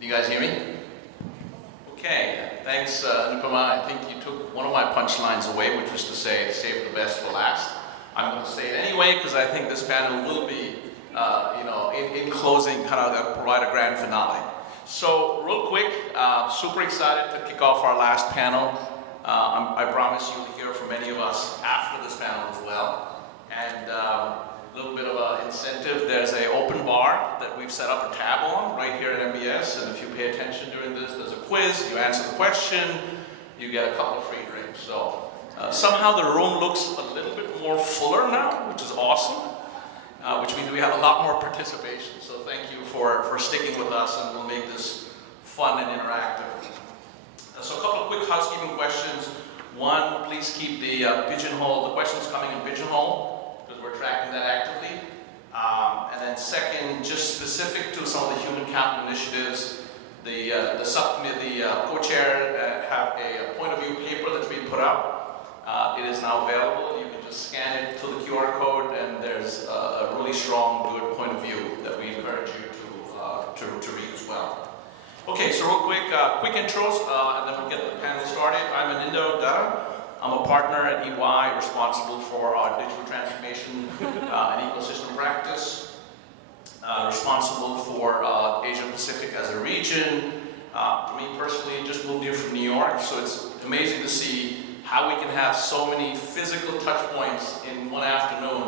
Can you guys hear me? Okay, thanks Nupama. I think you took one of my punchlines away, which was to say, save the best for last. I'm going to say it anyway, because I think this panel will be, in closing, kind of provide a grand finale. So, real quick, super excited to kick off our last panel. I promise you'll hear from many of us after this panel as well. And a little bit of an incentive, there's an open bar that we've set up a tab on right here at MBS, and if you pay attention during this, there's a quiz, you answer the question, you get a couple of free drinks. So somehow the room looks a little bit more fuller now, which is awesome, which means we have a lot more participation. So thank you for sticking with us, and we'll make this fun and interactive. So a couple of quick housekeeping questions. One, please keep the the questions coming in Pigeonhole, because we're tracking that actively. And then second, just specific to some of the human capital initiatives, the subcommittee, the co-chair have a point of view paper that's being put out. It is now available. You can just scan it to the QR code, and there's a really strong, good point of view that we encourage you to read as well. Okay, so real quick intros, and then we'll get the panel started. I'm Anindo Dutta. I'm a partner at EY, responsible for our digital transformation and ecosystem practice, responsible for Asia Pacific as a region. For me personally, just moved here from New York, so it's amazing to see how we can have so many physical touch points in one afternoon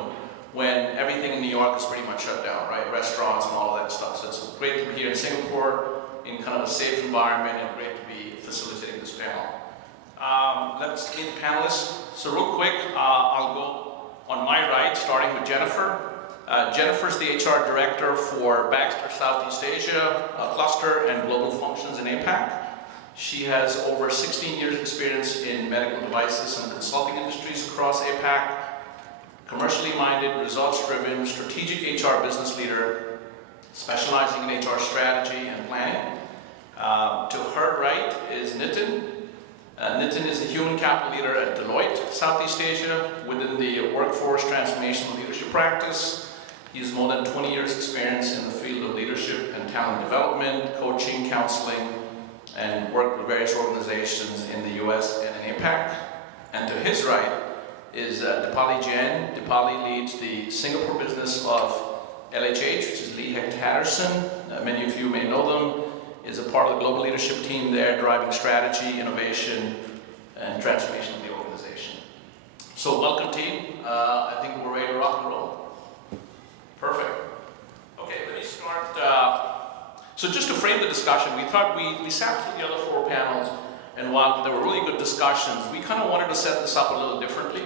when everything in New York is pretty much shut down, right? Restaurants and all of that stuff. So it's great to be here in Singapore in kind of a safe environment, and great to be facilitating this panel. Let's meet the panelists. So real quick, I'll go on my right, starting with Jennifer. Jennifer's the HR Director for Baxter Southeast Asia Cluster and Global Functions in APAC. She has over 16 years experience in medical devices and consulting industries across APAC. Commercially minded, results-driven, strategic HR business leader, specializing in HR strategy and planning. To her right is Nitin. Nitin is a human capital leader at Deloitte, Southeast Asia, within the workforce transformation and leadership practice. He has more than 20 years experience in the field of leadership and talent development, coaching, counseling, and worked with various organizations in the US and in APAC. And to his right is Dipali Jain. Dipali leads the Singapore business of LHH, which is Lee Hecht Harrison. Many of you may know them. Is a part of the global leadership team there, driving strategy, innovation, and transformation of the organization. So welcome, team. I think we're ready to rock and roll. Perfect. Okay, let me start. So just to frame the discussion, we thought we sat through the other four panels, and while there were really good discussions, we kind of wanted to set this up a little differently.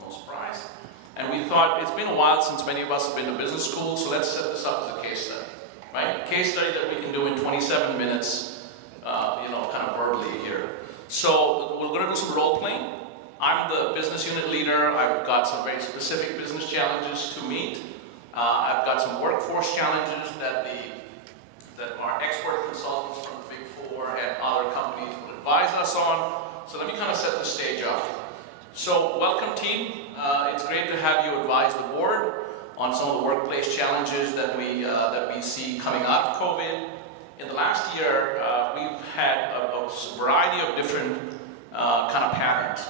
No surprise. And we thought it's been a while since many of us have been to business school, so let's set this up as a case study. Right? A case study that we can do in 27 minutes, kind of verbally here. So we're going to do some role playing. I'm the business unit leader. I've got some very specific business challenges to meet. I've got some workforce challenges that our expert consultants from the Big Four and other companies will advise us on. So let me kind of set the stage up. So welcome, team. It's great to have you advise the board on some of the workplace challenges that we see coming out of COVID. In the last year, we've had a variety of different kind of patterns.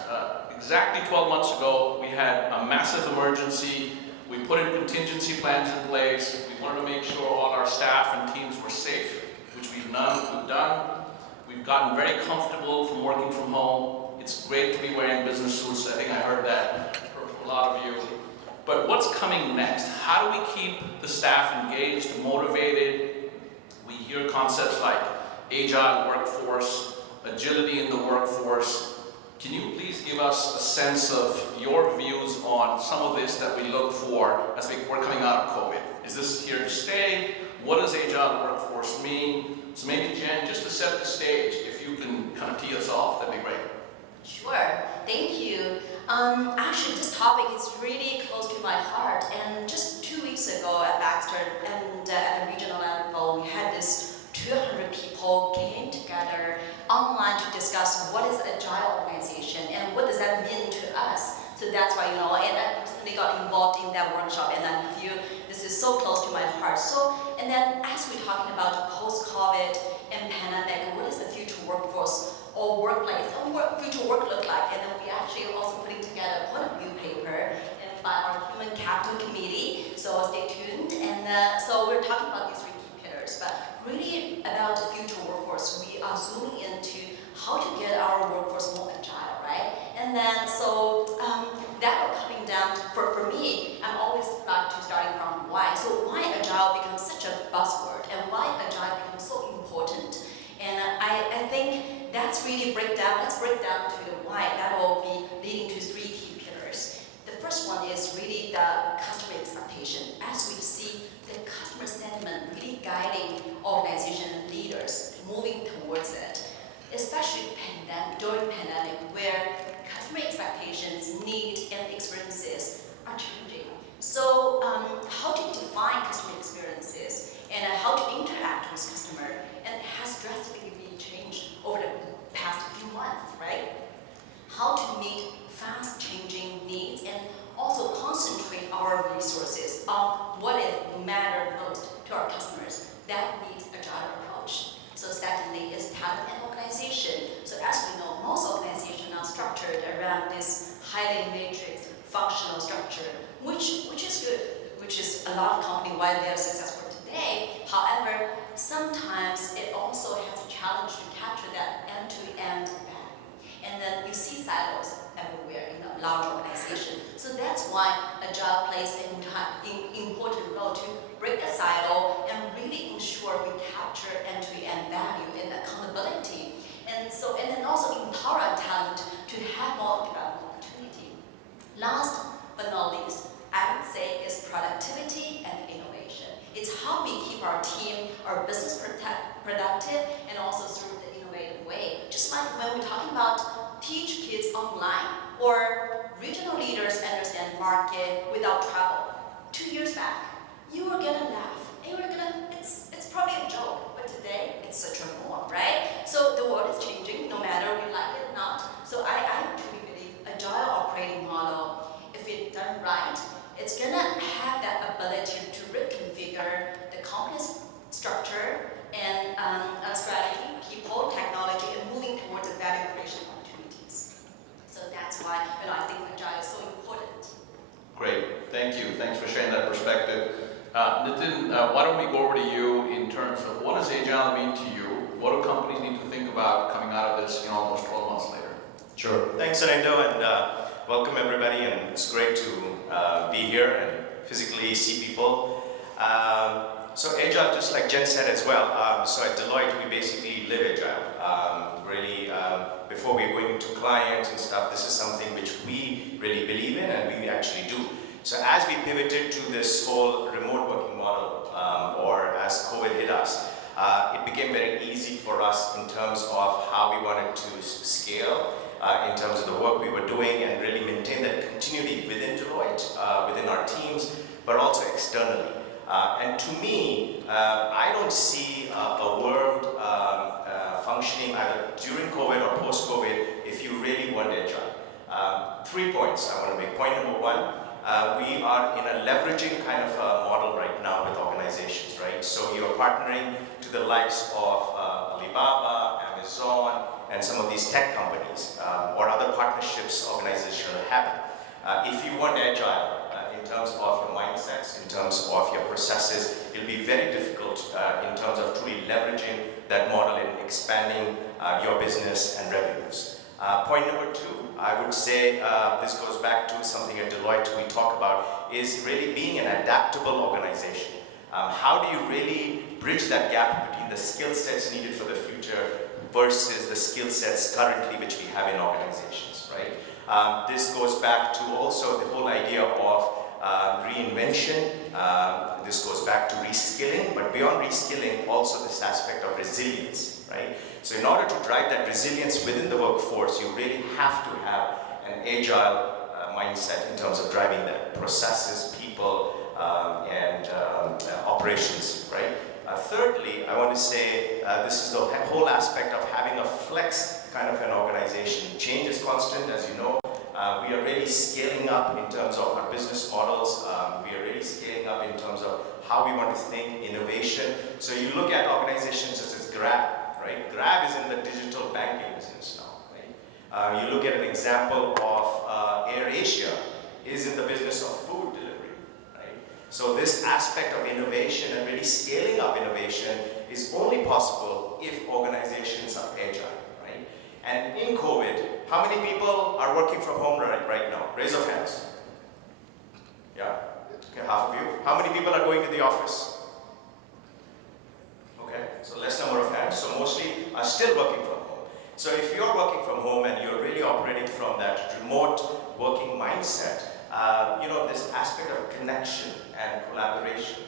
Exactly 12 months ago, we had a massive emergency. We put in contingency plans in place. We wanted to make sure all our staff and teams were safe, which we've done. We've gotten very comfortable from working from home. It's great to be wearing business suits. I think I heard that from a lot of you. But what's coming next? How do we keep the staff engaged, motivated? We hear concepts like agile workforce, agility in the workforce. Can you please give us a sense of your views on some of this that we look for as we're coming out of COVID? Is this here to stay? What does agile workforce mean? So maybe Jen, just to set the stage, if you can kind of tee us off, that'd be great. Sure, thank you. Actually, this topic is really close to my heart. And just 2 weeks ago at Baxter and at the regional level, we had this 200 people came together online to discuss what is agile organization and what does that mean to us. So that's why, and I personally got involved in that workshop, and I feel this is so close to my heart. So, and then as we're talking about post-COVID COVID and pandemic, what is the future workforce or workplace and what future work look like? And then we actually also putting together a point of view paper and by our Human Capital Committee. So stay tuned. And so we're talking about these three key pillars, but really about the future workforce, we are zooming into how to get our workforce more agile, right? And then so that all coming down for me, I'm always back to starting from why. So why agile becomes such a buzzword and why agile becomes so important. And I think that's really let's break down to the why. That will be leading to three key pillars. The first one is really the customer expectation. As we see the customer sentiment really guiding organization and leaders moving towards it, especially during pandemic where customer expectations, needs, and experiences are changing. So how to define customer experiences and how to interact with customer, and it has drastically changed over the past few months, right? How to meet fast changing needs and also concentrate our resources on what is matter most to our customers. That needs agile approach. So secondly is talent and organization. So as we know, most organizations are structured around this highly matrix functional structure, which is good, which is a lot of companies why they are successful today. However, sometimes it also has a challenge to capture that end-to-end value. And then you see silos everywhere in a large organization. So that's why agile plays an important role to break the silo and really ensure we capture end-to-end value and accountability. And then also empower our talent to have more development opportunity. Last but not least, I would say is productivity and innovation. It's how we keep our team, our business productive and also through the innovative way. Just like when we're talking about teach kids online or regional leaders understand market without travel. 2 years back, you were gonna laugh. It's probably a joke, but today it's such a norm, right? So the world is changing, no matter we like it or not. So I truly believe agile operating model, if it's done right, it's gonna have that ability to reconfigure the company's structure and strategy, people, technology, and moving towards the value creation opportunities. So that's why I think agile is so important. Great, thank you. Thanks for sharing that perspective. Nitin, why don't we go over to you in terms of what does agile mean to you? What do companies need to think about coming out of this almost 12 months later? Sure. Thanks, Anando, and welcome everybody. And it's great to be here and physically see people. So agile, just like Jen said as well. So at Deloitte, we basically live agile. Really, before we're going to clients and stuff, this is something which we really believe in, and we actually do. So as we pivoted to this whole remote working model, or as COVID hit us, it became very easy for us in terms of how we wanted to scale, in terms of the work we were doing, and really maintain that continuity within Deloitte, within our teams, but also externally. And to me, I don't see a world functioning either during COVID or post-COVID if you really want agile. 3 points I want to make. Point number one, we are in a leveraging kind of model right now with organizations, right? So you're partnering to the likes of Alibaba, Amazon, and some of these tech companies, or other partnerships organizations are having. If you want agile, in terms of your mindsets, in terms of your processes, it'll be very difficult in terms of truly leveraging that model and expanding your business and revenues. Point number two, I would say this goes back to something at Deloitte we talk about, is really being an adaptable organization. How do you really bridge that gap between the skill sets needed for the future versus the skill sets currently which we have in organizations, right? This goes back to also the whole idea of reinvention. This goes back to reskilling, but beyond reskilling, also this aspect of resilience, right? So in order to drive that resilience within the workforce, you really have to have an agile mindset in terms of driving that processes, people, and operations, right? Thirdly, I want to say this is the whole aspect of having a flex kind of an organization. Change is constant, as you know. We are really scaling up in terms of our business models. We are really scaling up in terms of how we want to think, innovation. So you look at organizations such as Grab, right? Grab is in the digital banking business now, right? You look at an example of AirAsia is in the business of food delivery, right? So this aspect of innovation and really scaling up innovation is only possible if organizations are agile, right? And in COVID, how many people are working from home right now? Raise of hands. Yeah, okay, half of you. How many people are going to the office? Okay, so less number of hands, so mostly are still working from home. So if you're working from home and you're really operating from that remote working mindset, this aspect of connection and collaboration,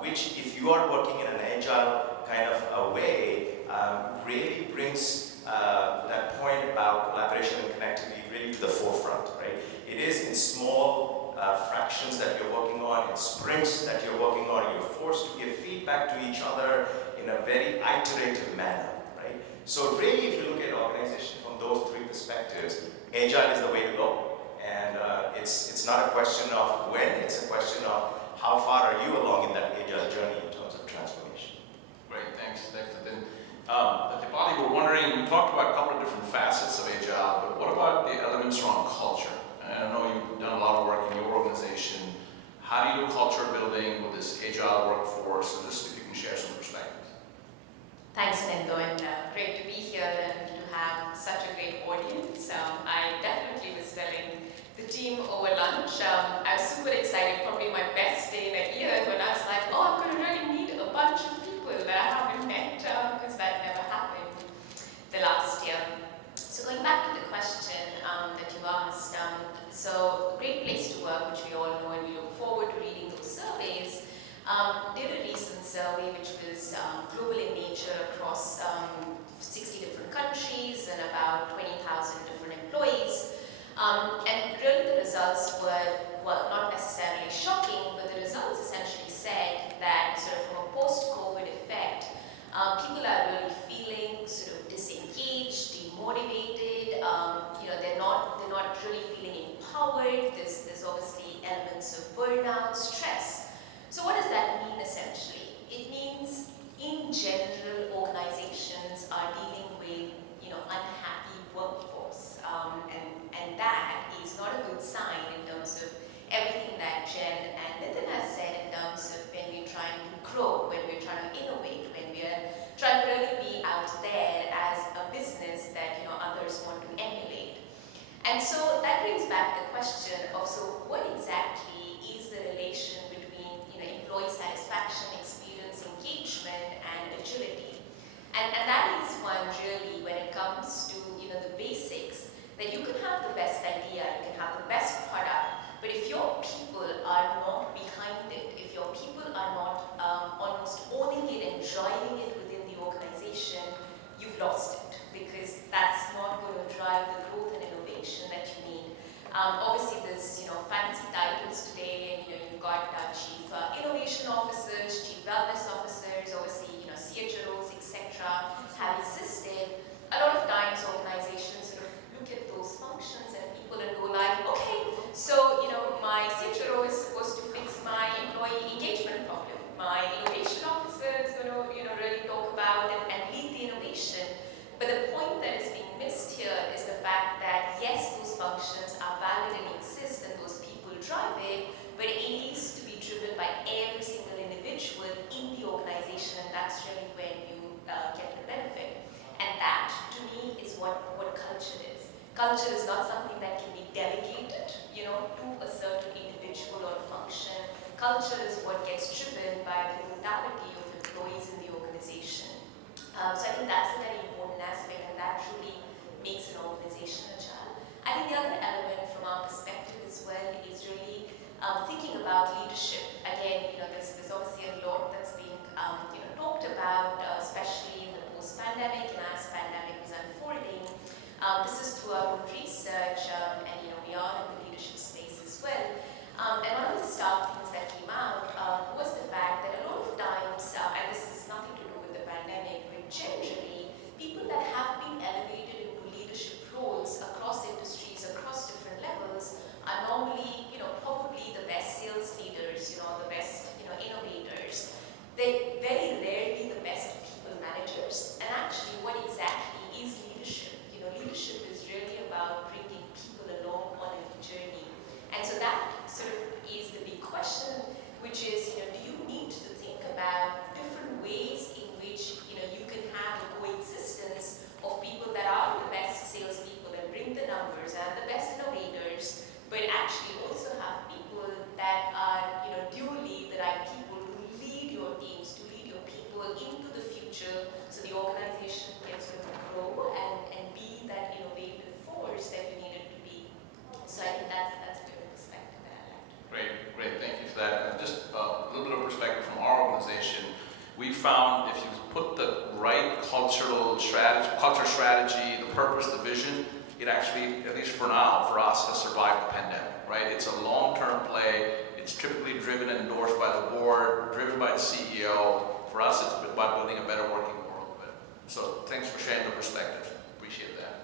which if you are working in an agile kind of a way, really brings that point about collaboration and connectivity really to the forefront, right? It is in small fractions that you're working on, in sprints that you're working on, you're forced to give feedback to each other in a very iterative manner, right? So really, if you look at organization from those three perspectives, agile is the way to go. And it's not a question of when, it's a question of how far are you along in that agile journey in terms of transformation. Great, thanks, Nitin. Dipali, we're wondering, we talked about a couple of different facets of agile, but what about the elements around culture? And I know you've done a lot of work in your organization. How do you do culture building with this agile workforce? And just if you can share some perspectives. Thanks, Anendo, and great to be here and to have such a great audience. I definitely was telling the team over lunch, I was super excited, probably my best day in a year, when I was like, oh, I'm going to really meet a bunch of people that I haven't met, because that never happened the last year. So going back to the question that you asked, so great place to work, which we all know, and we look forward to reading those surveys, did a recent survey which was global in nature across 60 different countries and about 20,000 different employees. And really the results were, well, not necessarily shocking, but the results essentially said that sort of from a post-COVID effect, people are really feeling sort of disengaged, demotivated, they're not really feeling empowered, there's obviously elements of burnout, stress. So what does that mean essentially? It means in general organizations are dealing with unhappy workforce, and that is not a good sign in terms of everything that Jen and Nitin has said in terms of when we're trying to grow, when we're trying to innovate, when we're trying to really be out there as a business that others want to emulate. And so that brings back the question of, so what exactly is the relation between employee satisfaction, experience, engagement, and agility? And that is one really when it comes to the basics, that you can have the best idea, you can have the best product, but if your people are not behind it, if your people are not almost owning it and driving it within the organization, you've lost it, because that's not going to drive the growth and innovation that you need. Obviously there's fancy titles today, and you've got chief innovation officers, chief wellness officers, obviously CHROs, etc. have existed. A lot of times organizations sort of look at those functions and people and go like, okay, so my CHRO is supposed to fix my employee engagement problem. My innovation officer is going to really talk about and lead the innovation. But the point that is being missed here is the fact that yes, those functions are valid and exist and those people drive it, but it needs to be driven by every single individual in the organization, and that's really when you get the benefit. And that, to me, is what culture is. Culture is not something that can be delegated, to a certain individual or function. Culture is what gets driven by the totality of employees in the organization. So I think that's a very important aspect, and that truly makes an organization agile. I think the other element from our perspective as well is really thinking about leadership. Again, there's obviously a lot that's being talked about, especially in the post-pandemic and as pandemic is unfolding. This is through our own research, and we are in the leadership space as well. And one of the stark things that came out was the fact that a lot of times, and this is nothing to do with the pandemic, but generally, people that have been elevated into leadership roles across industries, across different levels, are normally, probably the best sales leaders, course. And actually, what exactly is leadership? Leadership is really about bringing people along on a journey. And so that sort of is the big question, which is, do you need to think about different ways in which, you can have a coexistence of people that are the best salespeople and bring the numbers and the best innovators, but actually also have people that are, dually the right people to lead your teams, to lead your people into the future, so the organization can sort of grow and be that innovative force that you need it to be. So I think that's a good perspective that I like. Great, thank you for that. And just a little bit of perspective from our organization. We found if you put the right culture strategy, the purpose, the vision, it actually, at least for now, for us, has survived the pandemic, right? It's a long-term play. It's typically driven and endorsed by the board, driven by the CEO. For us, it's about building a better working world. So thanks for sharing the perspective. Appreciate that.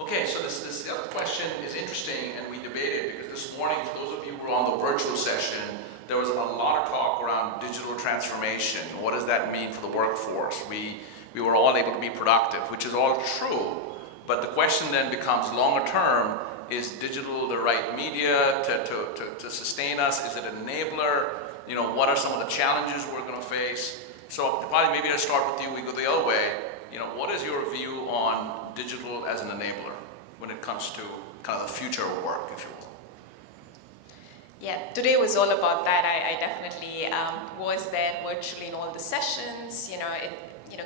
Okay, so this other question is interesting, and we debated because this morning, for those of you who were on the virtual session, there was a lot of talk around digital transformation. What does that mean for the workforce? We were all able to be productive, which is all true. But the question then becomes longer term, is digital the right media to sustain us? Is it an enabler? What are some of the challenges we're going to face? So Dipali, maybe let's start with you. We go the other way. What is your view on digital as an enabler when it comes to kind of the future of work, if you will? Yeah, today was all about that. I definitely was there virtually in all the sessions.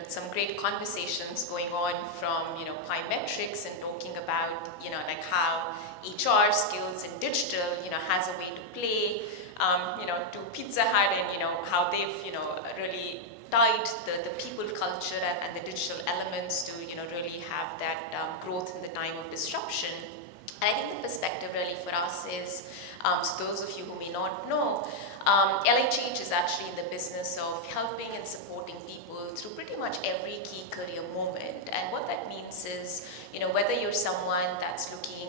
Some great conversations going on from Pymetrics and talking about like how HR skills in digital has a way to play. To Pizza Hut and how they've really tied the people culture and the digital elements to really have that growth in the time of disruption. And I think the perspective really for us is, so those of you who may not know, LHH is actually in the business of helping and supporting people through pretty much every key career moment. And what that means is, whether you're someone that's looking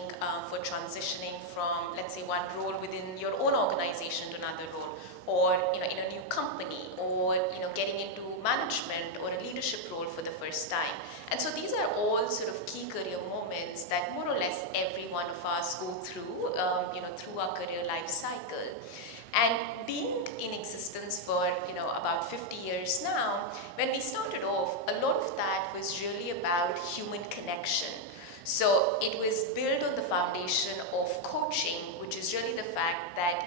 for transitioning from, let's say, one role within your own organization to another role, or in a new company, or getting into management or a leadership role for the first time. And so these are all sort of key career moments that more or less every one of us go through, through our career life cycle. And being in existence for about 50 years now, when we started off, a lot of that was really about human connection. So it was built on the foundation of coaching, which is really the fact that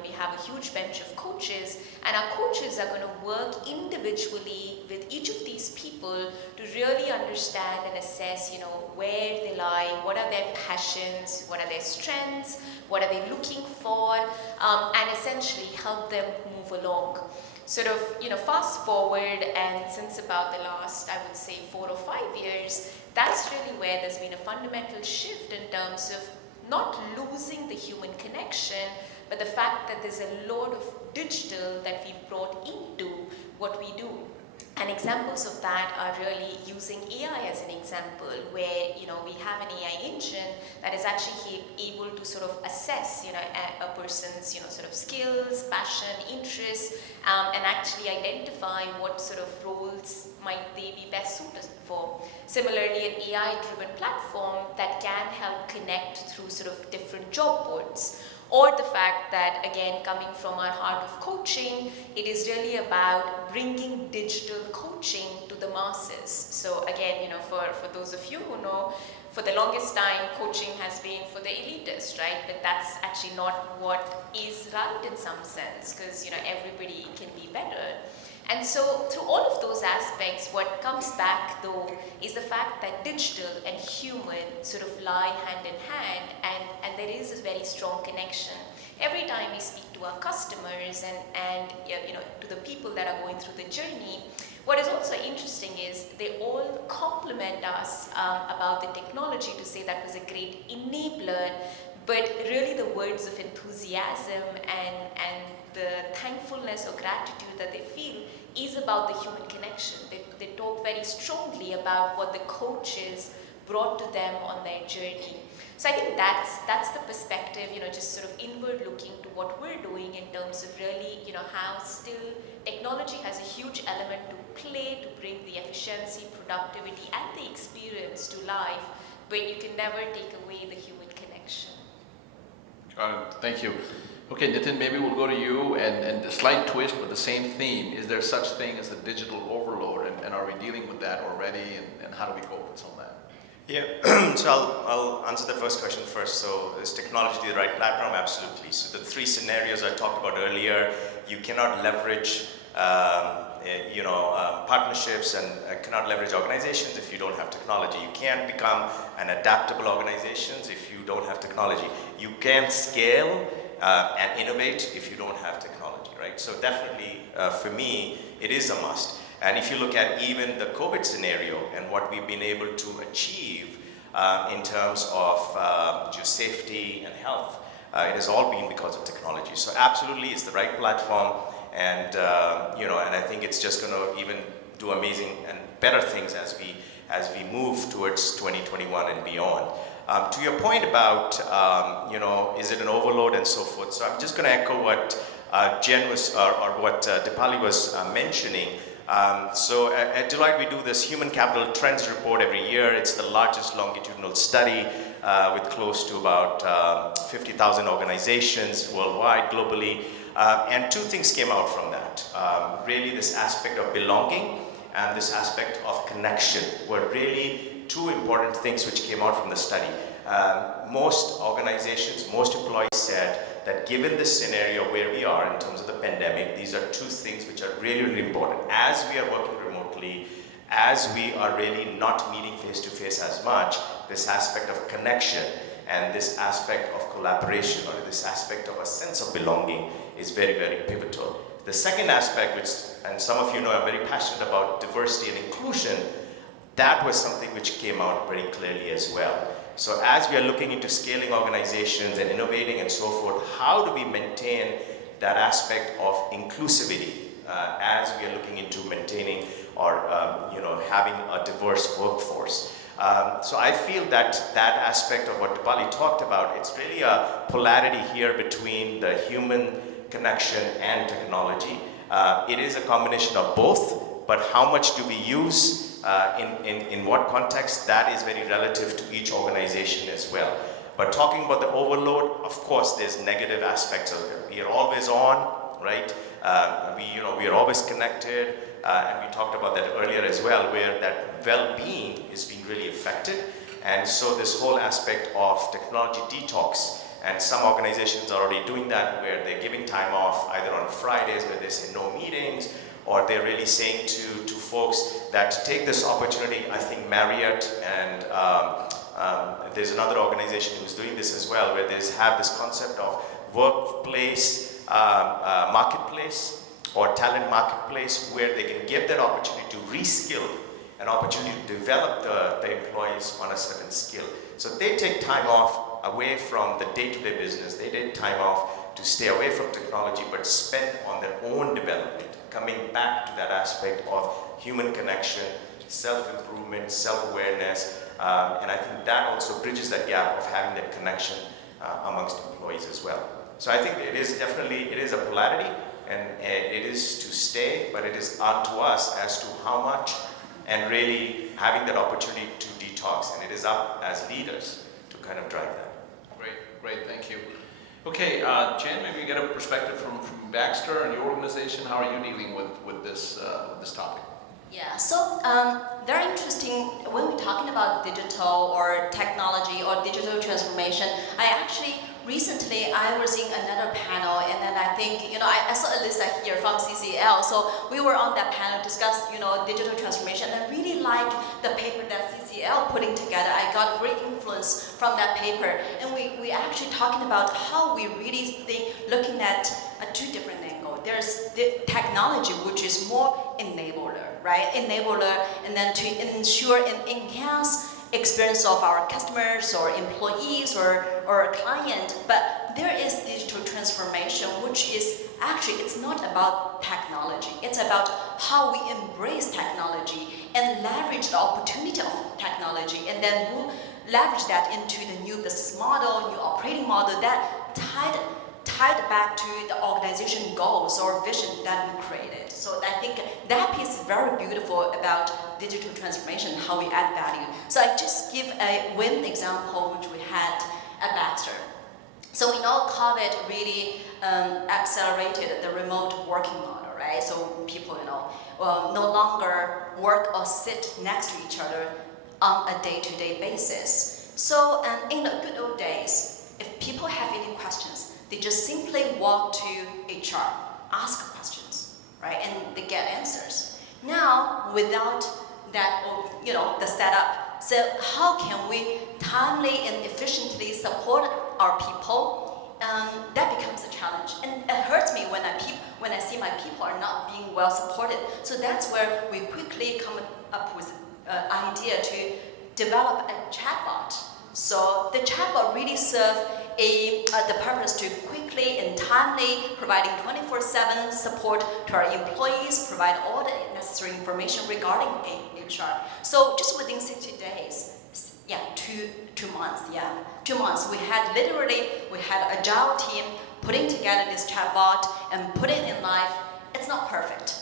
we have a huge bench of coaches, and our coaches are going to work individually with each of these people to really understand and assess where they lie, what are their passions, what are their strengths, what are they looking for, and essentially help them move along. Sort of, fast forward, and since about the last, I would say 4 or 5 years, that's really where there's been a fundamental shift in terms of not losing the human connection, but the fact that there's a lot of digital that we've brought into what we do. And examples of that are really using AI as an example, where we have an AI engine that is actually able to sort of assess a person's sort of skills, passion, interests, and actually identify what sort of roles might they be best suited for. Similarly, an AI-driven platform that can help connect through sort of different job boards. Or the fact that, again, coming from our heart of coaching, it is really about bringing digital coaching to the masses. So again, for those of you who know, for the longest time, coaching has been for the elitists, right? But that's actually not what is right in some sense, because everybody can be better. And so through all of those aspects, what comes back though is the fact that digital and human sort of lie hand in hand, and there is a very strong connection. Every time we speak to our customers and to the people that are going through the journey, what is also interesting is they all compliment us about the technology to say that was a great enabler, but really the words of enthusiasm and the thankfulness or gratitude that they feel is about the human connection. They talk very strongly about what the coaches brought to them on their journey. So I think that's the perspective, just sort of inward looking to what we're doing in terms of really, how still technology has a huge element to play to bring the efficiency, productivity, and the experience to life, but you can never take away the human connection. Got it. Thank you. Okay, Nitin, maybe we'll go to you, and a slight twist, but the same theme. Is there such thing as the digital overload, and are we dealing with that already, and how do we cope with some of that? Yeah, so I'll answer the first question first. So is technology the right platform? Absolutely. So the three scenarios I talked about earlier, you cannot leverage partnerships and cannot leverage organizations if you don't have technology. You can't become an adaptable organization if you don't have technology. You can't scale and innovate if you don't have technology, right? So definitely, for me, it is a must. And if you look at even the COVID scenario and what we've been able to achieve in terms of just safety and health, it has all been because of technology. So absolutely, it's the right platform, and and I think it's just going to even do amazing and better things as we move towards 2021 and beyond. To your point about is it an overload and so forth? So I'm just going to echo what Jen was or what Dipali was mentioning. So at Deloitte, we do this Human Capital Trends report every year. It's the largest longitudinal study with close to about 50,000 organizations worldwide, globally. And two things came out from that. Really this aspect of belonging and this aspect of connection were really two important things which came out from the study. Most organizations, most employees said that given the scenario where we are in terms of the pandemic, these are two things which are really, really important. As we are working remotely, as we are really not meeting face-to-face as much, this aspect of connection and this aspect of collaboration or this aspect of a sense of belonging is very, very pivotal. The second aspect, which, and some of you know I'm very passionate about diversity and inclusion, that was something which came out very clearly as well. So as we are looking into scaling organizations and innovating and so forth, how do we maintain that aspect of inclusivity as we are looking into maintaining or having a diverse workforce? So I feel that aspect of what Dipali talked about, it's really a polarity here between the human connection and technology. It is a combination of both, but how much do we use in what context, that is very relative to each organization as well. But talking about the overload, of course, there's negative aspects of it. We are always on, right? We are always connected, and we talked about that earlier as well, where that well-being is being really affected. And so this whole aspect of technology detox, and some organizations are already doing that, where they're giving time off either on Fridays where they say no meetings, or they're really saying to folks that take this opportunity. I think Marriott and there's another organization who's doing this as well, where they have this concept of workplace marketplace or talent marketplace, where they can give that opportunity to reskill, an opportunity to develop the employees on a certain skill. So they take time off away from the day-to-day business. They take time off to stay away from technology, but spend on their own development, coming back to that aspect of human connection, self-improvement, self-awareness, and I think that also bridges that gap of having that connection amongst employees as well. So I think it is a polarity, and it is to stay, but it is up to us as to how much, and really having that opportunity to detox, and it is up as leaders to kind of drive that. Great, thank you. Okay, Jen, maybe you get a perspective from Baxter and your organization. How are you dealing with this topic? Yeah, so very interesting when we're talking about digital or technology or digital transformation. Recently I was in another panel, and then I think, I saw Alyssa here from CCL, so we were on that panel discuss, digital transformation. And I really like the paper that CCL putting together. I got great influence from that paper, and we actually talking about how we really think, looking at two different angles. There's the technology, which is more enabler, right? Enabler, and then to ensure and enhance experience of our customers or employees or a client. But there is digital transformation, which is actually, it's not about technology. It's about how we embrace technology and leverage the opportunity of technology, and then we'll leverage that into the new business model, new operating model that tied back to the organization goals or vision that we created. So I think that piece is very beautiful about digital transformation, how we add value. So I just give one example which we had at Baxter. So we know COVID really accelerated the remote working model, right? So people, no longer work or sit next to each other on a day-to-day basis. So, and in the good old days, if people have any questions, they just simply walk to HR, ask questions, right? And they get answers. Now, without that, the setup, so how can we timely and efficiently support our people? That becomes a challenge, and it hurts me when I see my people are not being well supported. So that's where we quickly come up with an idea to develop a chatbot. So the chatbot really serves the purpose to quickly and timely providing 24/7 support to our employees, provide all the necessary information regarding HR. So just within 60 days, 2 months, we had agile team putting together this chatbot and put it in life. It's not perfect,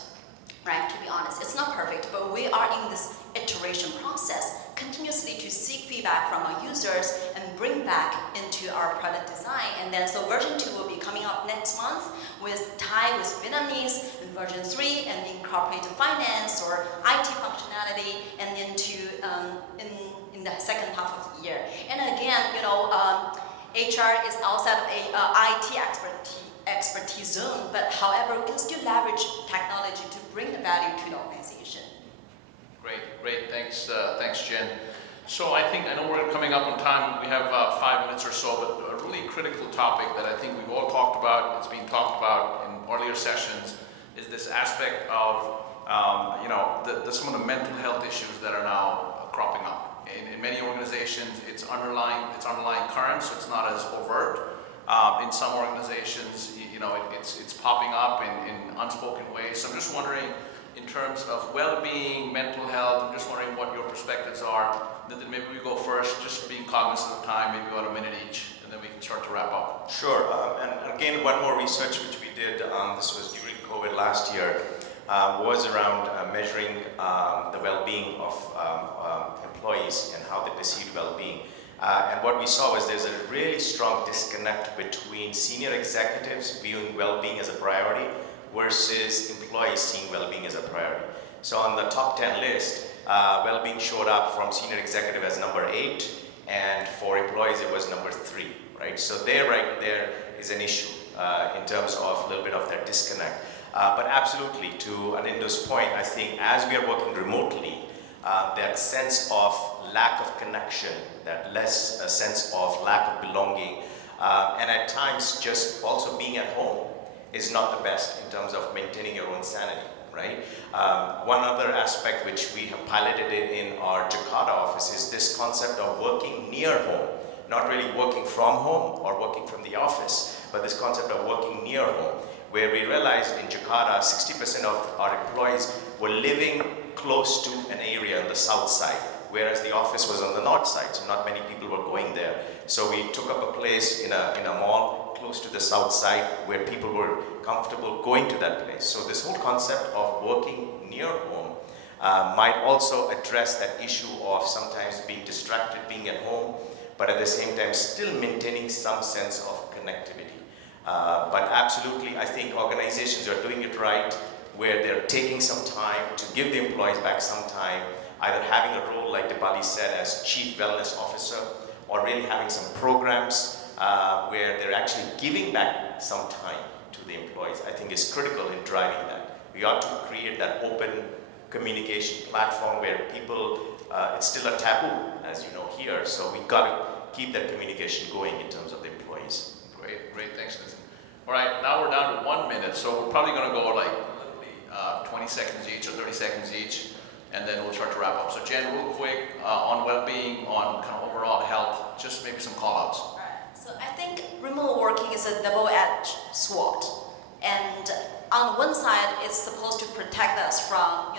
right? To be honest, it's not perfect, but we are in this iteration process, continuously to seek feedback from our users and bring back into our product design. And then so version 2 will be coming up next month with Thai, with Vietnamese, and version 3 and incorporate finance or IT functionality, and into in the second half of the year. And again, HR is outside of a IT expertise zone, but however, we can still leverage technology to bring the value to the organization. Great, thanks Jen. So I know we're coming up on time. We have 5 minutes or so, but a really critical topic that I think we've all talked about, it's been talked about in earlier sessions, is this aspect of some of the mental health issues that are now cropping up. In many organizations, it's underlying current, so it's not as overt. In some organizations, it's popping up in unspoken ways. So I'm just wondering, in terms of well-being, mental health, I'm just wondering what your perspectives are. Then maybe we go first, just being cognizant of time, maybe about a minute each, and then we can start to wrap up. Sure, and again, one more research which we did, this was during COVID last year, was around measuring the well-being of employees and how they perceive well-being. And what we saw was there's a really strong disconnect between senior executives viewing well-being as a priority versus employees seeing well-being as a priority. So on the top 10 list, well-being showed up from senior executive as number 8, and for employees it was number 3, right? So right there is an issue in terms of a little bit of that disconnect. But absolutely, to Anindo's point, I think as we are working remotely, that sense of lack of connection, that sense of lack of belonging, and at times just also being at home is not the best in terms of maintaining your own sanity, right? One other aspect which we have piloted in our Jakarta office is this concept of working near home, not really working from home or working from the office, but this concept of working near home, where we realized in Jakarta, 60% of our employees were living close to an area on the south side, whereas the office was on the north side, so not many people were going there. So we took up a place in a mall close to the south side where people were comfortable going to that place. So this whole concept of working near home might also address that issue of sometimes being distracted, being at home, but at the same time still maintaining some sense of connectivity. But absolutely, I think organizations are doing it right, where they're taking some time to give the employees back some time, either having a role, like Dipali said, as Chief Wellness Officer, or really having some programs where they're actually giving back some time to the employees. I think is critical in driving that. We ought to create that open communication platform where people, it's still a taboo, as you know here, so we got to keep that communication going in terms of the employees. Great, thanks, Nathan. All right, now we're down to 1 minute, so we're probably going to go like literally 20 seconds each or 30 seconds each, and then we'll start to wrap up. So Jen, real quick, on well-being, on kind of overall health, just maybe some call-outs. All right. So I think remote working is a double-edged sword, and on one side, it's supposed to protect us from,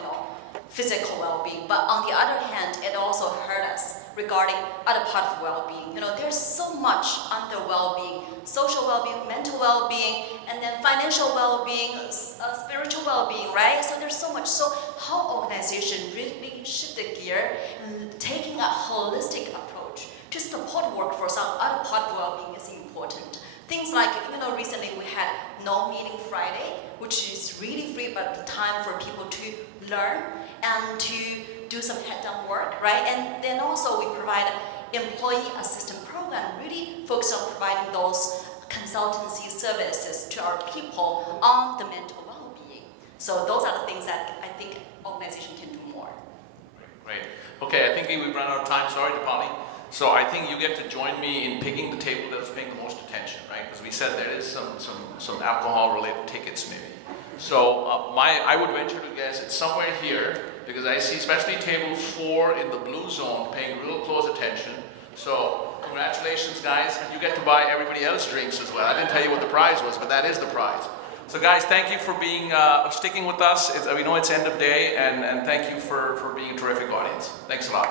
physical well-being, but on the other hand, it also hurt us regarding other part of well-being. You know, there's so much under well-being: social well-being, mental well-being, and then financial well-being, spiritual well-being, right? So there's so much. So how organization really shift the gear and taking a holistic approach to support workforce on other part of well-being is important. Things like, you know, recently we had No Meeting Friday, which is really free but the time for people to learn and to do some head-down work, right? And then also we provide employee assistance program, really focus on providing those consultancy services to our people on the mental well-being. So those are the things that I think organization can do more. Great. Okay, I think we've run out of time. Sorry, Dipali. So I think you get to join me in picking the table that was paying the most attention, right? Because we said there is some alcohol-related tickets maybe. So I would venture to guess it's somewhere here, because I see especially table 4 in the blue zone paying real close attention. So congratulations, guys. And you get to buy everybody else drinks as well. I didn't tell you what the prize was, but that is the prize. So guys, thank you for being sticking with us. We know it's end of day, and thank you for being a terrific audience. Thanks a lot.